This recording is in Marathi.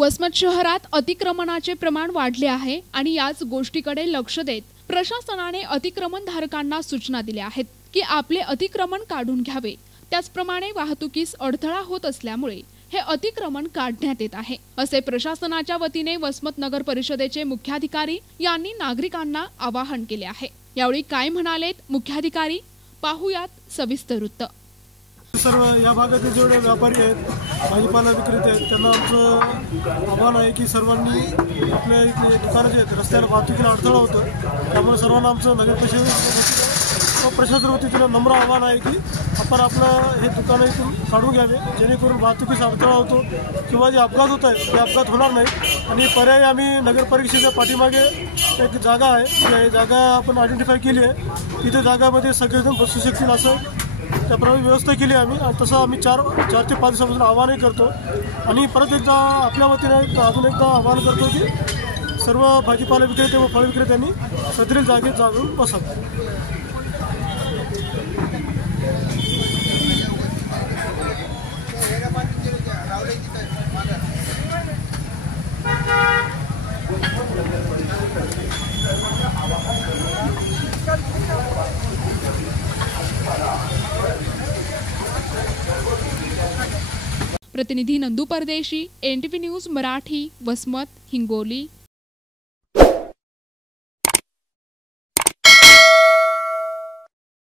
वसमत शहरात अतिक्रमणाचे प्रमाण वाढले आहे आणि याच गोष्टीकडे लक्ष देत प्रशासनाने अतिक्रमणधारकांना सूचना दिल्या आहेत की आपले अतिक्रमण काढून घ्यावे। त्याचप्रमाणे वाहतुकीस अडथळा होत असल्यामुळे हे अतिक्रमण काढण्यात येत आहे असे प्रशासनाच्या वतीने वसमत नगर परिषदेचे मुख्याधिकारी यांनी नागरिकांना आवाहन केले आहे। यावेळी काय म्हणालेत मुख्याधिकारी, पाहुयात सविस्तर वृत्त। सर्व या भागातील जेवढे व्यापारी आहेत, भाजीपाला विक्रेते आहेत, त्यांना आमचं आव्हान आहे की सर्वांनी आपल्या इथले दुकानं जे आहेत रस्त्याला वाहतुकीला अडथळा होतो, त्यामुळे सर्वांना आमचं नगर प्रशासन वतीनं नम्र आव्हान आहे की आपण आपलं हे दुकानं इथून काढून घ्यावे, जेणेकरून वाहतुकीचा अडथळा होतो किंवा जे अपघात होत आहेत ते अपघात होणार नाही। आणि पर्याय आम्ही नगर परिषदेच्या पाठीमागे एक जागा आहे, त्या जागा आपण आयडेंटिफाय केली आहे, तिथे जागामध्ये सगळेजण बसू शकतील असं त्याप्रमाणे व्यवस्था केली आम्ही। आणि तसं आम्ही 4 ते 5 दिवसापासून आवाहनही करतो आणि परत एकदा आपल्या वतीने अजून एकदा आवाहन करतो की सर्व भाजीपाला विक्रेते व फळ विक्रेत्यांनी सदरील जागेत जाऊन बसावं। प्रतिनिधी नंदू परदेशी, NTV न्यूज मराठी, वसमत, हिंगोली।